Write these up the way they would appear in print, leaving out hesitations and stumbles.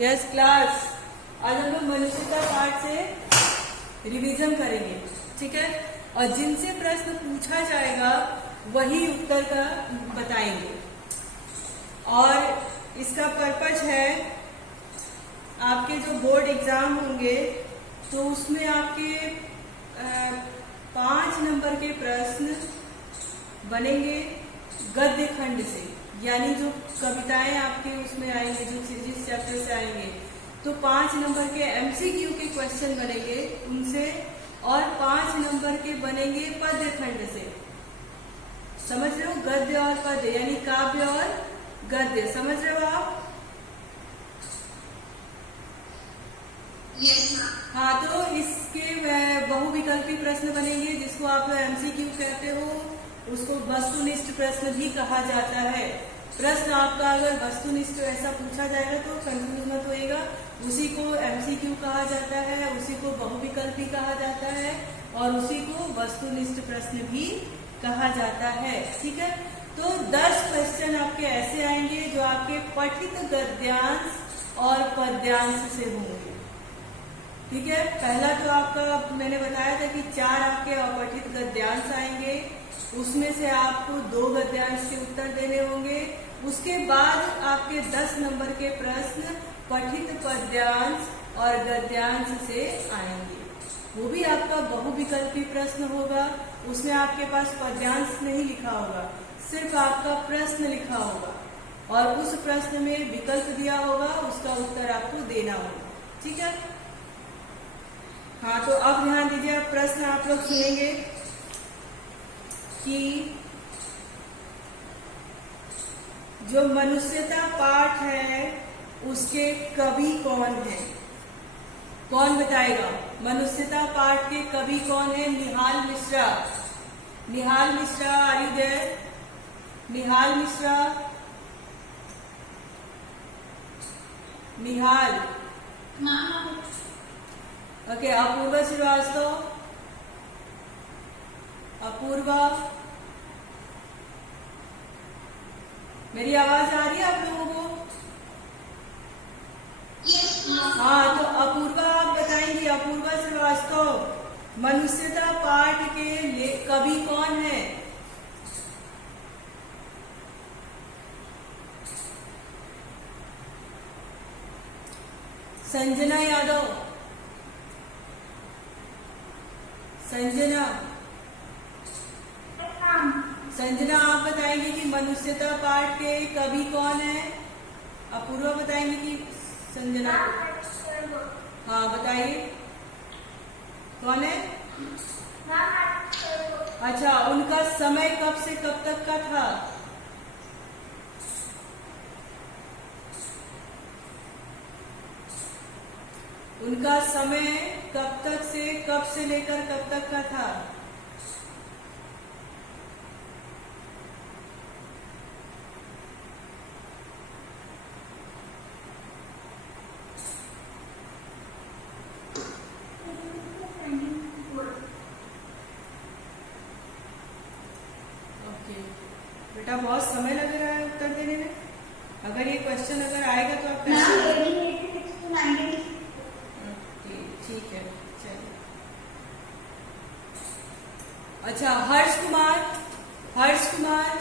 Yes class, आज हम लोग मनुष्यता पाठ से रिवीजन करेंगे, ठीक है। और जिनसे प्रश्न पूछा जाएगा वही उत्तर का बताएंगे। और इसका पर्पज है आपके जो बोर्ड एग्जाम होंगे तो उसमें आपके 5 नंबर के प्रश्न बनेंगे गद्य खंड से, यानी जो कविताएं आपके उसमें आएंगे, जो जिस चैप्टर से आएंगे, तो 5 नंबर के एमसीक्यू के क्वेश्चन बनेंगे उनसे, और 5 नंबर के बनेंगे पद्य खंड से। समझ रहे हो, गद्य और पद्य यानी काव्य और गद्य, समझ रहे हो आप? हाँ, तो इसके बहुविकल्पी प्रश्न बनेंगे, जिसको आप एमसीक्यू कहते हो, उसको वस्तुनिष्ठ प्रश्न भी कहा जाता है। प्रश्न आपका अगर वस्तुनिष्ठ ऐसा पूछा जाएगा तो कंफ्यूज मत होइएगा, उसी को एमसीक्यू कहा जाता है, उसी को बहुविकल्पी कहा जाता है, और उसी को वस्तुनिष्ठ प्रश्न भी कहा जाता है, ठीक है। तो 10 क्वेश्चन आपके ऐसे आएंगे जो आपके पठित गद्यांश और पद्यांश से होंगे, ठीक है। पहला तो आपका मैंने बताया था कि 4 आपके अपठित गद्यांश आएंगे, उसमें से आपको 2 गद्यांश के उत्तर देने होंगे। उसके बाद आपके 10 नंबर के प्रश्न पठित पद्यांश और गद्यांश से आएंगे, वो भी आपका बहुविकल्पी प्रश्न होगा। उसमें आपके पास पद्यांश नहीं लिखा होगा, सिर्फ आपका प्रश्न लिखा होगा, और उस प्रश्न में विकल्प दिया होगा, उसका उत्तर आपको देना होगा, ठीक है। हाँ, तो अब ध्यान दीजिए, अब प्रश्न आप लोग सुनेंगे कि जो मनुष्यता पाठ है उसके कवि कौन है? कौन बताएगा? मनुष्यता पाठ के कवि कौन है? Nihal Mishra. Nihal Mishra, are you there? Nihal Mishra, Nihal. Okay, Apurva Srivastava, Apurva, मेरी आवाज आ रही है आप लोगों को? हाँ, तो अपूर्वा आप बताएंगी, अपूर्वा श्रीवास्तव, मनुष्यता पाठ के कवि कौन है? संजना यादव, संजना, संजना आप बताएंगे कि मनुष्यता पाठ के कवि कौन है? अपूर्वा बताएंगे कि संजना? हाँ, बताइए कौन है? अच्छा, उनका समय कब से कब तक का था? उनका समय कब से लेकर कब तक का था? बेटा बहुत समय लग रहा है उत्तर देने में। अगर ये क्वेश्चन अगर आएगा तो आप ठीक है, चलिए। अच्छा, हर्ष कुमार, हर्ष कुमार,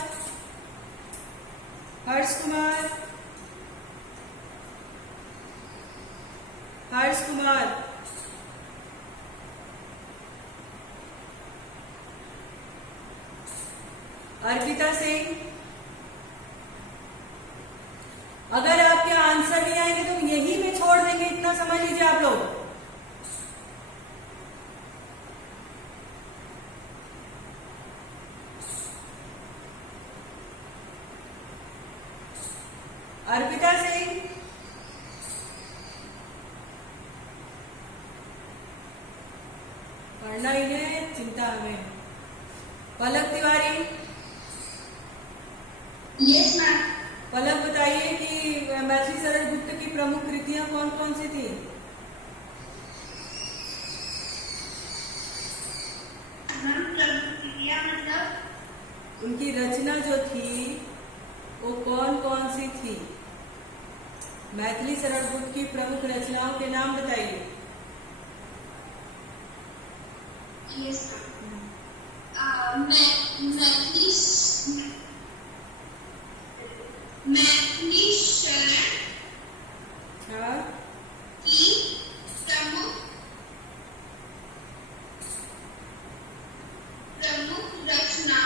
हर्ष कुमार, हर्ष कुमार, अर्पिता सिंह। अगर आपके आंसर नहीं आएंगे तो यही में छोड़ देंगे, इतना समझ लीजिए आप लोग। अर्पिता सिंह, पढ़ना ही है, चिंता हमें। पलक तिवारी, यस मैम। पलक बताइए कि मैथिली शरण गुप्त की प्रमुख कृतियां कौन कौन सी थी? मतलब उनकी रचना जो थी वो कौन कौन सी थी? मैथिली सरल गुप्त की प्रमुख रचनाओं के नाम बताइए। यस मैथिली शरण हाँ की प्रमुख रचना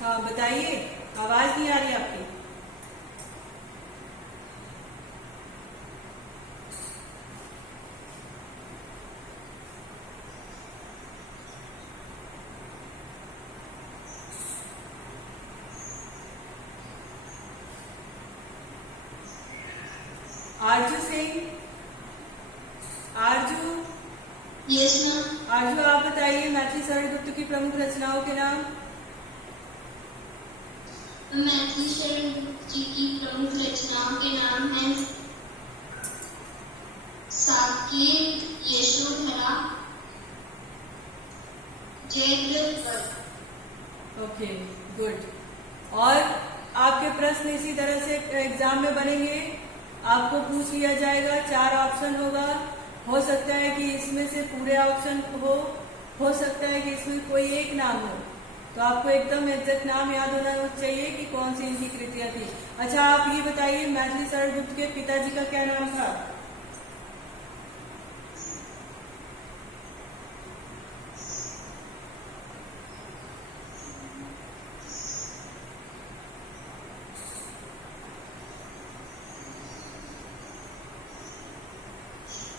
हाँ बताइए, आवाज नहीं आ रही आपकी। आरजू सिंह, आरजू। Yes ma'am. आरजू आप बताइए मैथिली शरण गुप्त की प्रमुख रचनाओं के नाम। मैथिली शरण गुप्त जी की प्रमुख रचनाओं के नाम हैं साकेत, यशोधरा, जयद्रथ। Okay good. और आपके प्रश्न इसी तरह से एग्जाम में बनेंगे, आपको पूछ लिया जाएगा, 4 ऑप्शन होगा। हो सकता है कि इसमें से पूरे ऑप्शन हो सकता है कि इसमें कोई एक नाम हो, तो आपको एकदम एग्जैक्ट नाम याद होना चाहिए कि कौन सी इनकी कृतियां थी। अच्छा आप ये बताइए मैथिली शरण गुप्त के पिताजी का क्या नाम था?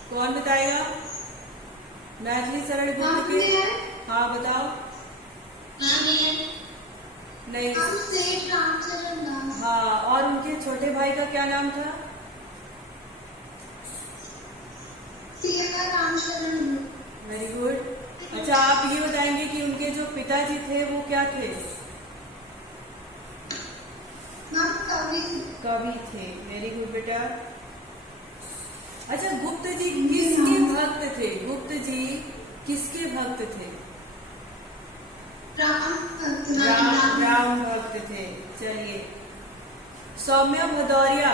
कौन बताएगा? मैथिली शरण गुप्त के, हाँ बताओ। नहीं। हाँ, और उनके छोटे भाई का क्या नाम था? Very good. अच्छा आप ये बताएंगे कि उनके जो पिताजी थे वो क्या थे? कवि थे। वेरी गुड बेटा। अच्छा गुप्त जी किसके भक्त थे? गुप्त जी किसके भक्त थे? राम भक्त थे। चलिए सौम्या भदौरिया।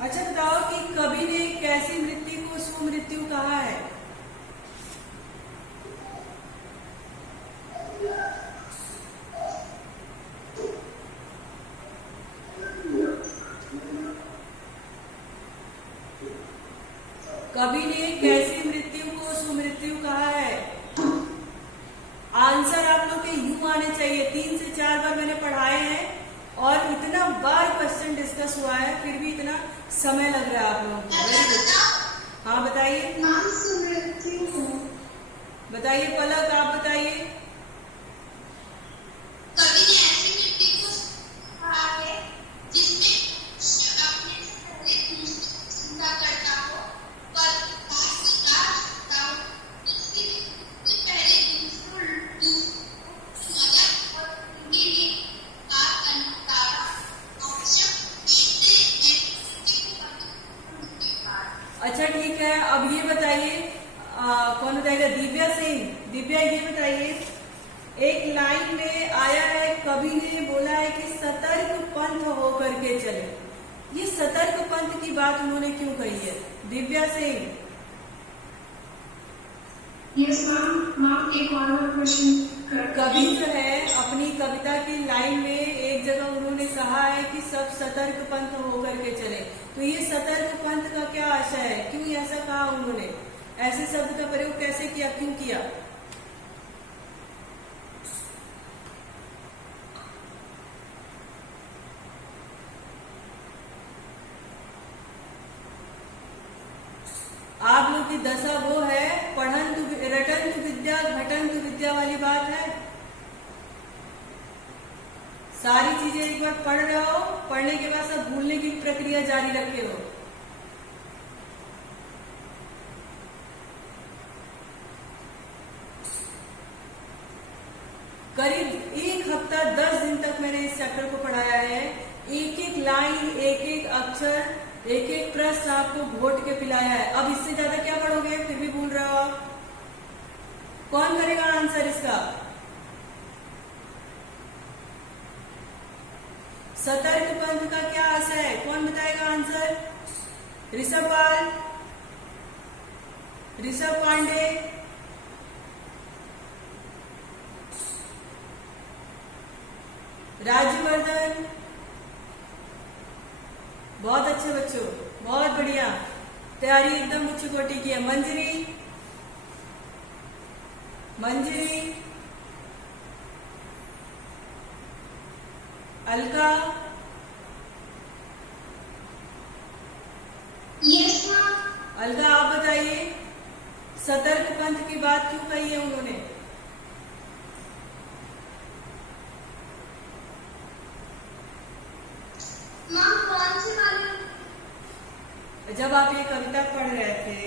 अच्छा बताओ कि कवि ने कैसी मृत्यु को सुमृत्यु कहा है? कवि ने कैसी मृत्यु को सुमृत्यु कहा है? आंसर आप लोग के यूं आने चाहिए। 3 से 4 बार मैंने पढ़ाए हैं और इतना बार क्वेश्चन डिस्कस हुआ है, फिर भी इतना समय लग रहा है आप लोगों को। हाँ बताइए। बताइए पलक, आप बताइए। अच्छा ठीक है, अब ये बताइए कौन बताएगा? दिव्या सिंह। दिव्या ये बताइए, एक लाइन में आया है कवि ने बोला है कि सतर्क पंथ होकर के चले। ये सतर्क पंथ की बात उन्होंने क्यों कही है? दिव्या सिंह। Yes ma'am. एक और क्वेश्चन। कवि जो है अपनी कविता की लाइन में एक जगह उन्होंने कहा है कि सब सतर्क पंथ होकर के चले, तो ये सतर्क पंथ का क्या आशय है? क्यों ऐसा कहा उन्होंने? ऐसे शब्द का प्रयोग कैसे किया, क्यों किया? आप लोग की दशा वो है पढ़ंतु रटंतु विद्या घटंतु विद्या वाली बात है। सारी चीजें एक बार पढ़ रहे हो, पढ़ने के बाद सब भूलने की प्रक्रिया जारी रखे हो। करीब 1 हफ्ता 10 दिन तक मैंने इस चैप्टर को पढ़ाया है। एक एक लाइन, एक एक अक्षर एक एक प्रश्न आपको घोट के पिलाया है। अब इससे ज्यादा क्या पढ़ोगे, फिर भी भूल रहे हो आप। कौन करेगा आंसर इसका? सतर्क पंथ का क्या आशय है, कौन बताएगा आंसर? ऋषभ पाल, ऋषभ पांडे, राज्यवर्धन। बहुत अच्छे बच्चों, बहुत बढ़िया, तैयारी एकदम उच्च कोटि की है। मंजरी, मंजरी, अलका, यस मैम। अलका आप बताइए, सतर्क पंथ की बात क्यों कही है उन्होंने? मैम कौन सी वाली? जब आप ये कविता पढ़ रहे थे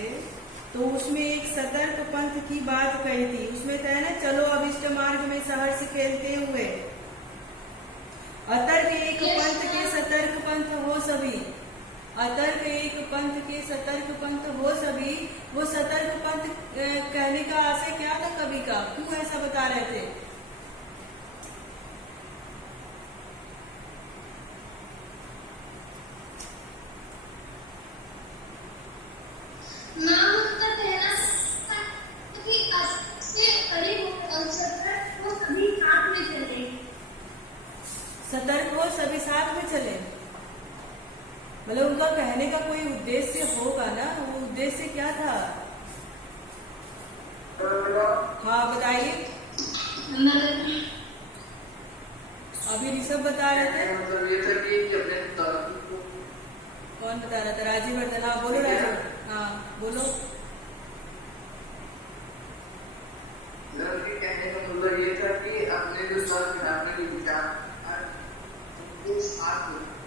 तो उसमें एक सतर्क पंथ की बात कही थी, उसमें था ना, चलो अभिष्ट मार्ग में सहर्ष खेलते हुए। अतर्क एक पंथ के सतर्क पंथ हो सभी, अतर्क एक पंथ के सतर्क पंथ हो सभी। वो सतर्क पंथ कहने का आशय क्या था कवि का, क्यों ऐसा बता रहे थे? मैम उनका कहना था कि अच्छे करीब सतर्क वो सभी साथ में चले। सतर्क हो सभी साथ में चले, मतलब उनका कहने का कोई उद्देश्य होगा ना, वो उद्देश्य क्या था? हाँ बताइए। अभी ऋषभ बता रहे थे, मतलब ये था कि अपने तरफ को कौन बता रहा था? राज्यवर्धन। हाँ बोलो राज्यवर्धन, हाँ बोलो। कहने का मतलब ये था कि अपने जो सर अपने जो विचार उनको साथ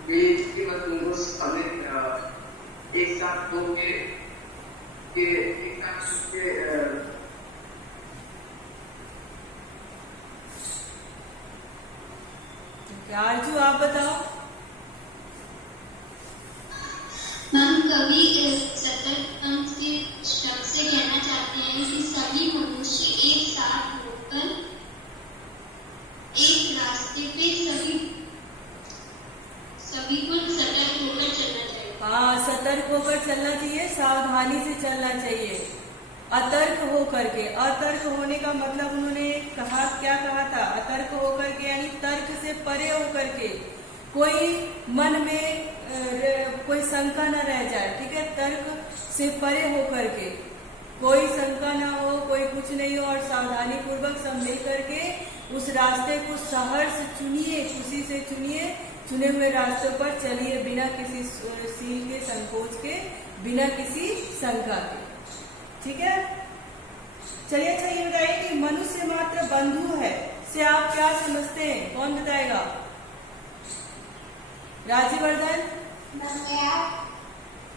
बेच के मतलब उनको अपने एक साथ दो के एक साथ के क्या अर्जू आप बताओ। मैम कवि सतर्क पंथ के शब्द से कहना चाहते हैं कि सभी मनुष्य एक साथ होकर एक रास्ते पे सभी को सतर्क होकर चलना चाहिए। हाँ सतर्क होकर चलना चाहिए, सावधानी से चलना चाहिए, अतर्क होकर के। अतर्क होने का मतलब उन्होंने कहा, क्या कहा था? अतर्क होकर के यानी तर्क से परे होकर के, कोई मन में कोई शंका न रह जाए, ठीक है? तर्क से परे होकर के, कोई शंका ना हो, कोई कुछ नहीं हो, और सावधानी पूर्वक सब मिल करके उस रास्ते को सहर्ष चुनिए, खुशी से चुनिए, चुने हुए रास्तों पर चलिए, बिना किसी सील के, संकोच के, बिना किसी शंका के, ठीक है? चलिए अच्छा ये बताइए कि मनुष्य मात्र बंधु है से आप क्या समझते हैं, कौन बताएगा? Rajyavardhan.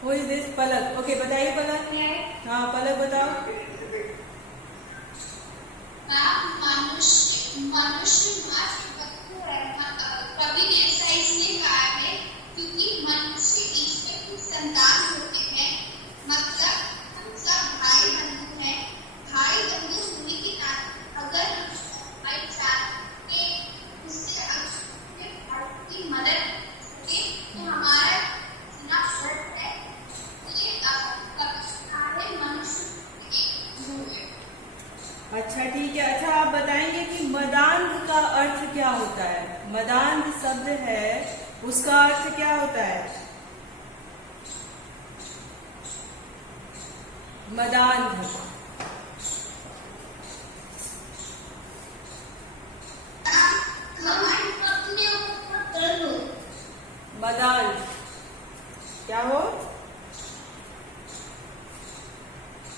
Who is this? Palak. Okay बताइए पलक। हाँ पलक बताओ। मनुष्य मात्र बंधु है। कवि ने ऐसा इसलिए कहा है क्योंकि मनुष्य ईश्वर की संतान होते हैं, मतलब हम सब भाई बंधु हैं। भाई बंधु होने के नाते अगर भाई चाहते उससे की मदद सके तो हमारा इतना फर्ज है। ये कवि मनुष्य। अच्छा ठीक है। अच्छा आप बताएंगे कि मदान्ध का अर्थ क्या होता है? मदान्ध शब्द है, उसका अर्थ क्या होता है? मदान्ध। मदान्ध क्या हो?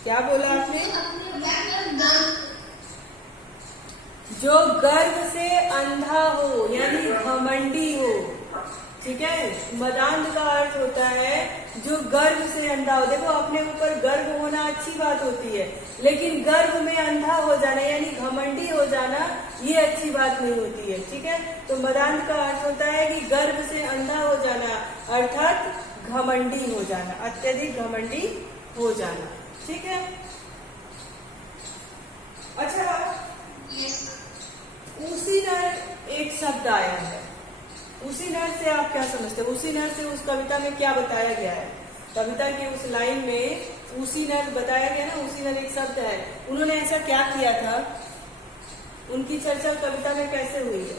क्या बोला आपने? जो गर्व से अंधा हो यानी घमंडी हो, ठीक है? मदान्ध का अर्थ होता है जो गर्व से अंधा हो। देखो अपने ऊपर गर्व होना अच्छी बात होती है, लेकिन गर्व में अंधा हो जाना यानी घमंडी हो जाना ये अच्छी बात नहीं होती है, ठीक है? तो मदान्ध का अर्थ होता है कि गर्व से अंधा हो जाना, अर्थात घमंडी हो जाना, अत्यधिक घमंडी हो जाना। ठीक है। अच्छा, यस उसीनर एक शब्द आया है। उसीनर से आप क्या समझते हैं? उसीनर से उस कविता में क्या बताया गया है? कविता की उस लाइन में उसीनर बताया गया ना, उसीनर एक शब्द है। उन्होंने ऐसा क्या किया था? उनकी चर्चा कविता में कैसे हुई है?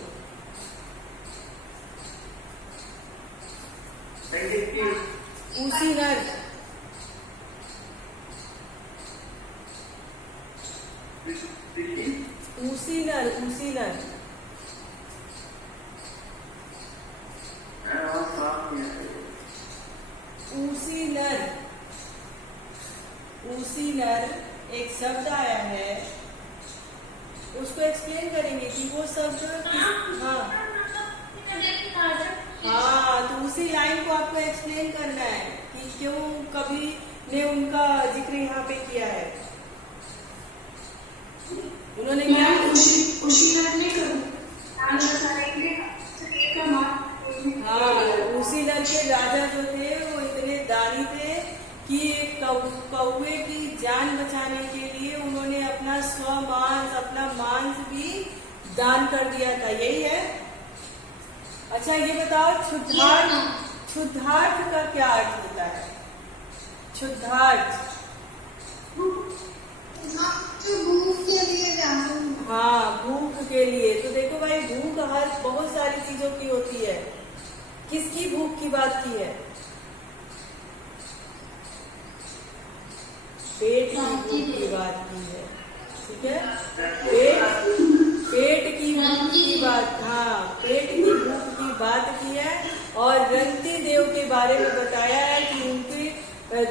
उसीनर उसीनर उसीनर उसीनर उसीनर एक शब्द आया है, उसको एक्सप्लेन करेंगे कि वो शब्द हाँ, तो उसी लाइन को आपको एक्सप्लेन करना है कि क्यों कवि ने उनका जिक्र यहाँ पे किया है। उन्होंने क्या हाँ, उसीनर के राजा जो थे वो इतने दानी थे कि कौवे की जान बचाने के लिए उन्होंने अपना स्वमांस, अपना मांस भी दान कर दिया था। यही है। अच्छा, ये बताओ क्षुद्धार्थ का क्या अर्थ होता है? क्षुद्धार्थ भूख के लिए जाना। हाँ, भूख के लिए। तो देखो भाई, भूख हर बहुत सारी चीजों की होती है। किसकी भूख की बात की है? पेट की भूख की बात की है। ठीक है, पेट की भूख की बात, हाँ, पेट की भूख की बात की है। और रंती देव के बारे में बताया है कि उनके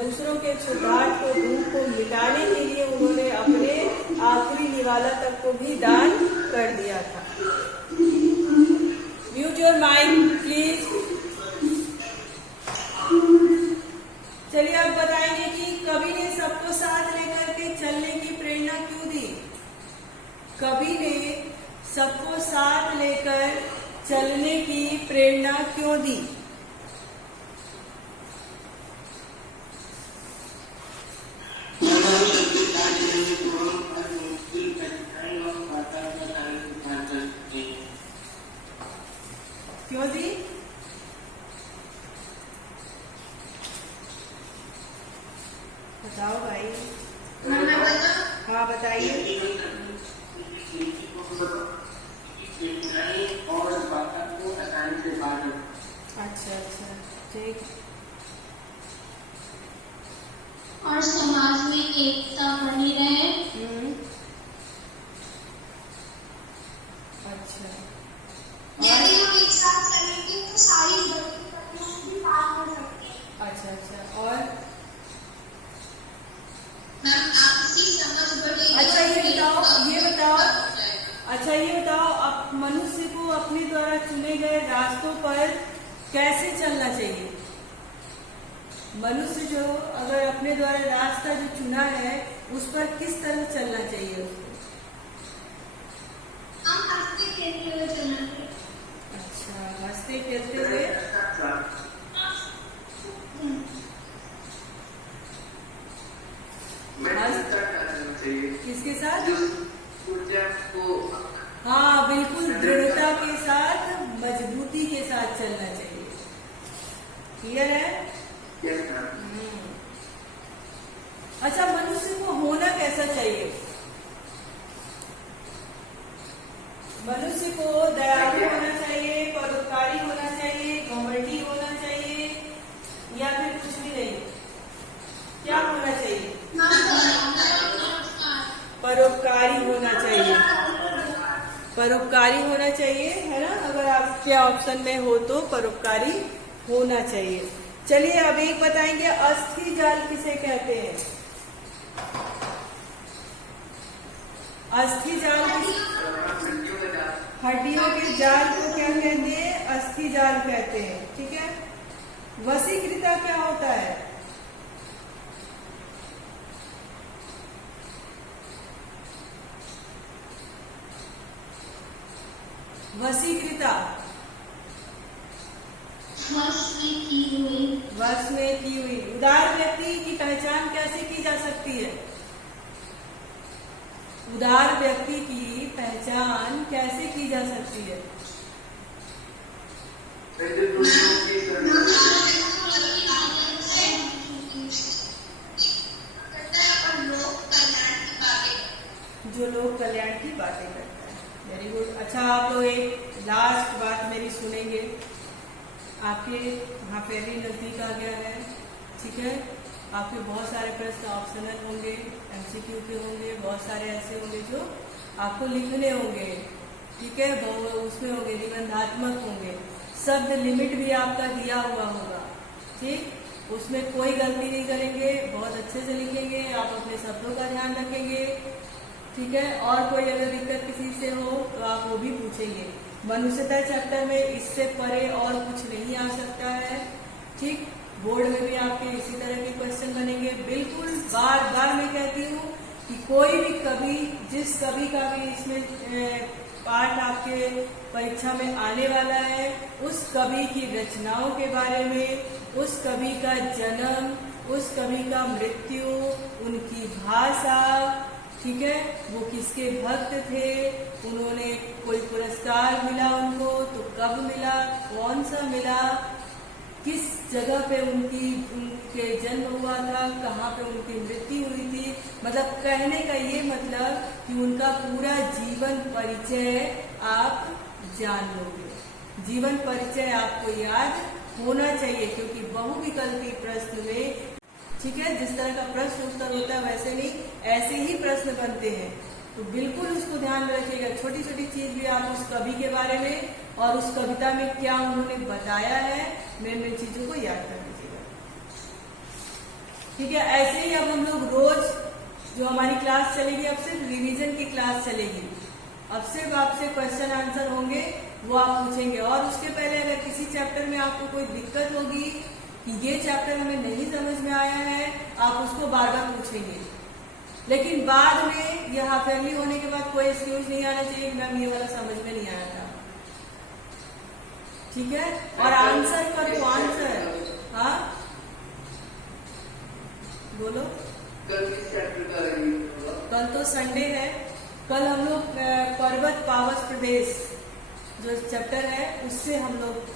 दूसरों के क्षुद्धार्थ को, भूख को मिटाने के लिए उन्होंने अपने आखिरी निवाला तक को भी दान कर दिया था। Mute your mind please. चलिए, आप बताएंगे कि कवि ने सबको साथ लेकर के चलने की प्रेरणा क्यों दी? कवि ने सबको साथ लेकर चलने की प्रेरणा क्यों दी? क्यों दी? बताओ भाई। हाँ, बताइए। अच्छा, ठीक। और समाज में एकता बनी रहे। अच्छा, यदि हम एक साथ चलेंगे तो सारी बड़ी कठिनाइयां भी पार कर सकते हैं। अच्छा, और मैम, आपसी समझ बढ़ेगी। अच्छा, ये बताओ, अब मनुष्य को अपने द्वारा चुने गए रास्तों पर कैसे चलना चाहिए? मनुष्य जो अगर अपने द्वारा रास्ता जो चुना है उस पर किस तरह चलना चाहिए उसको? हम हंसते खेलते हुए चलना चाहिए। अच्छा, हंसते खेलते हुए। किसके साथ? हाँ, बिल्कुल दृढ़ता के साथ, मजबूती के साथ चलना चाहिए। क्लियर है? अच्छा, मनुष्य को होना कैसा चाहिए? मनुष्य को दयालु होना चाहिए, परोपकारी होना चाहिए, घमंडी होना चाहिए, या फिर कुछ भी नहीं? क्या होना चाहिए? परोपकारी होना चाहिए। परोपकारी होना चाहिए, है ना? अगर आपके ऑप्शन में हो तो परोपकारी होना चाहिए। चलिए, अब एक बताएंगे, अस्थि जाल किसे कहते हैं? अस्थि जाल, हड्डियों के जाल को क्या कहते हैं? अस्थि जाल कहते हैं। ठीक है। वशीकृता क्या होता है? वशीकृता, वश में की हुई। वश वश में की हुई। उदार व्यक्ति की पहचान कैसे की जा सकती है? उदार व्यक्ति की पहचान कैसे की जा सकती है? जो लोग कल्याण की बातें करते हैं। Very good. अच्छा, आप लोग एक लास्ट बात मेरी सुनेंगे। आपके वहाँ फेरी नजदीक आ गया है, ठीक है। आपके बहुत सारे प्रश्न ऑप्शनल होंगे, एमसीक्यू के होंगे, बहुत सारे ऐसे होंगे जो आपको लिखने होंगे, ठीक है। उसमें होंगे निबंधात्मक होंगे, शब्द लिमिट भी आपका दिया हुआ होगा, ठीक। उसमें कोई गलती नहीं करेंगे, बहुत अच्छे से लिखेंगे, आप अपने शब्दों का ध्यान रखेंगे, ठीक है। और कोई अगर दिक्कत किसी से हो तो आप वो भी पूछेंगे। मनुष्यता चैप्टर में इससे परे और कुछ नहीं आ सकता है, ठीक। बोर्ड में भी आपके इसी तरह के क्वेश्चन बनेंगे। बिल्कुल बार बार मैं कहती हूँ कि कोई भी कवि, जिस कवि का भी इसमें पाठ आपके परीक्षा में आने वाला है, उस कवि की रचनाओं के बारे में, उस कवि का जन्म, उस कवि का मृत्यु, उनकी भाषा, ठीक है, वो किसके भक्त थे, उन्होंने कोई पुरस्कार मिला उनको तो कब मिला, कौन सा मिला, किस जगह पे उनके जन्म हुआ था, कहाँ पे उनकी मृत्यु हुई थी। मतलब कहने का ये मतलब कि उनका पूरा जीवन परिचय आप जान लोगे। जीवन परिचय आपको याद होना चाहिए, क्योंकि बहुविकल्पी प्रश्न में, ठीक है, जिस तरह का प्रश्न उत्तर होता है वैसे नहीं, ऐसे ही प्रश्न बनते हैं। तो बिल्कुल उसको ध्यान में रखिएगा। छोटी छोटी चीज भी आप उस कवि के बारे में और उस कविता में क्या उन्होंने बताया है, मेन चीजों को याद कर लीजिएगा, ठीक है। ऐसे ही अब हम लोग रोज जो हमारी क्लास चलेगी, अब सिर्फ रिवीजन की क्लास चलेगी। अब सिर्फ आपसे क्वेश्चन आंसर होंगे, वो आप पूछेंगे। और उसके पहले अगर किसी चैप्टर में आपको कोई दिक्कत होगी कि ये चैप्टर हमें नहीं समझ में आया है, आप उसको बार बार पूछेंगे। लेकिन बाद में यह हाफ ईयरली होने के बाद कोई एक्सक्यूज नहीं आना चाहिए कि मैम ये वाला समझ में नहीं आया था, ठीक है। और आंसर करो, आंसर, हाँ बोलो। कल किस चैप्टर का रिव्यू होगा? कल तो संडे है, कल हम लोग पर्वत पावस प्रदेश जो चैप्टर है उससे हम लोग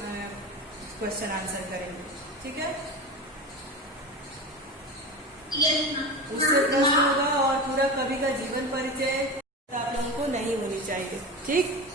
क्वेश्चन आंसर करेंगे, ठीक है। उससे प्रश्न होगा और पूरा कवि का जीवन परिचय आप लोगों को नहीं होनी चाहिए, ठीक।